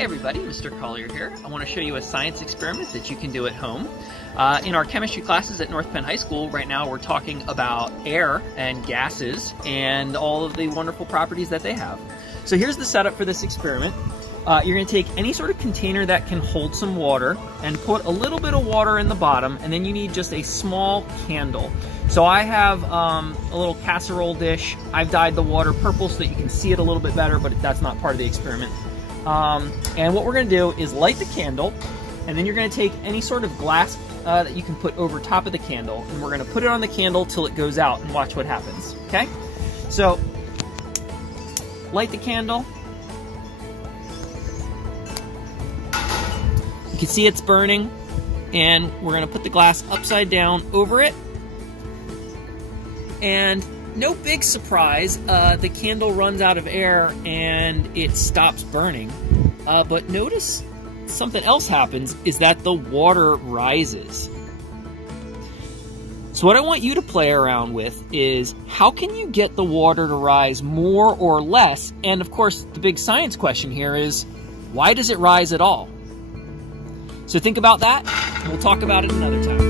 Hey everybody, Mr. Collier here. I want to show you a science experiment that you can do at home. In our chemistry classes at North Penn High School, right now we're talking about air and gases and all of the wonderful properties that they have. So here's the setup for this experiment. You're going to take any sort of container that can hold some water and put a little bit of water in the bottom, and then you need just a small candle. So I have a little casserole dish. I've dyed the water purple so that you can see it a little bit better, but that's not part of the experiment. And what we're going to do is light the candle, and then you're going to take any sort of glass that you can put over top of the candle, and we're going to put it on the candle till it goes out and watch what happens, okay? So, light the candle. You can see it's burning, and we're going to put the glass upside down over it. And no big surprise, the candle runs out of air and it stops burning. But notice something else happens, is that the water rises. So what I want you to play around with is, how can you get the water to rise more or less? And of course, the big science question here is, why does it rise at all? So think about that, and we'll talk about it another time.